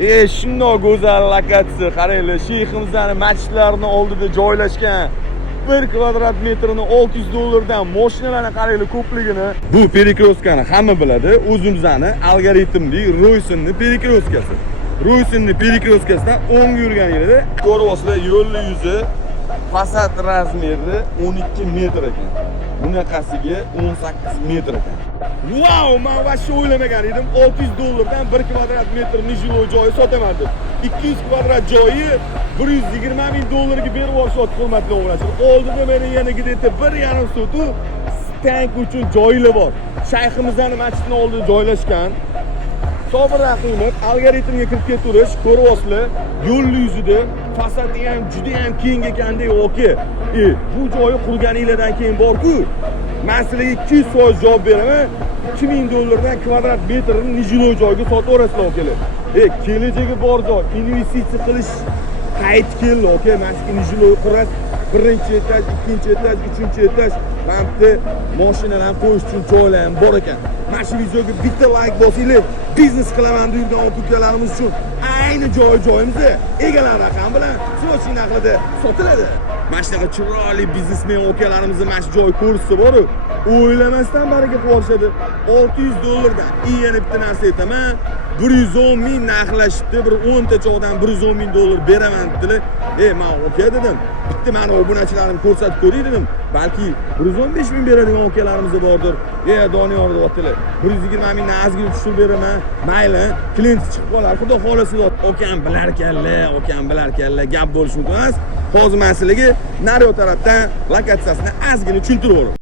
Shundoq go'zal lokatsiya. Qaranglar, shayximizning masjidlarining oldida joylashgan. 1 kvadrat metrini $600 mashinalarni qaranglar ko'pligini. Bu перекресткani hamma biladi. O'zimizning algoritmli Roysonning перекресткasi. Roysonning перекресткasidan o'ng yurganingizda ko'ryapsizlar, yo'lning yuzi fasad razmeri 12 metr ekan. Bunaqasiga 18 metr ekan. Wow, men vaqti o'ylamagan edim. $600 1 kvadrat metr nijiloy joyi sotaman deb. 200 kvadrat joyi $120,000 ga berib yuborishyapti, hurmatli o'g'illar. Oldida meni yana gideta 1,5 sotu tank uchun joylar bor. Shayximizning masjidining oldida joylashgan. Sobir Rahimov algoritmga kirib ketirish, ko'ryapsizlar, yo'l yuzida fasadi ham juda ham keng ekanda yoki bu joyi qurganinglardan keyin bor-ku, men sizlarga 200% javob beraman. $2,000 dan kvadrat metrini nijiloy joyga sotib o'rasizlar akalar. Kelajagi bor joy, investitsiya qilish qayd keldi, okay? Men sizga nijiloy qurash, birinchi etaj, ikkinchi etaj, uchinchi etaj, mana bitta mashinalarni qo'yish uchun joylar ham bor ekan. Mana shu videoga bitta like bosinglar, biznes qilaman deb yurgan ota-ukalarimiz uchun ayni joyimizda egalar raqam bilan srochniy narxlarda sotiladi. Mana shunaqa chiroyli biznesmen okalarimizni mana shu joy ko'rsa bor-ku, o'ylamasdan bariga qolishadi. $600 dan yana bitta narsa aytaman. 110,000 narxlashibdi, bir 10 ta joydan $110,000 beraman dedilar. Men okey dedim. Bitta meni obunachilarim ko'rsatib ko'ring dedim. Balki 115,000 beradigan okalarimiz bordir. Doniyor deb aytdilar. 120,000 ni azgina tushirib beraman. Mayli, klient chiqib qolar. Xudo xolasa okam bilar kalla, gap bo'lishi mumkin emas. Hozir men sizlarga Naryo tarafdan lokatsiyasini azgina tushuntirib beraman.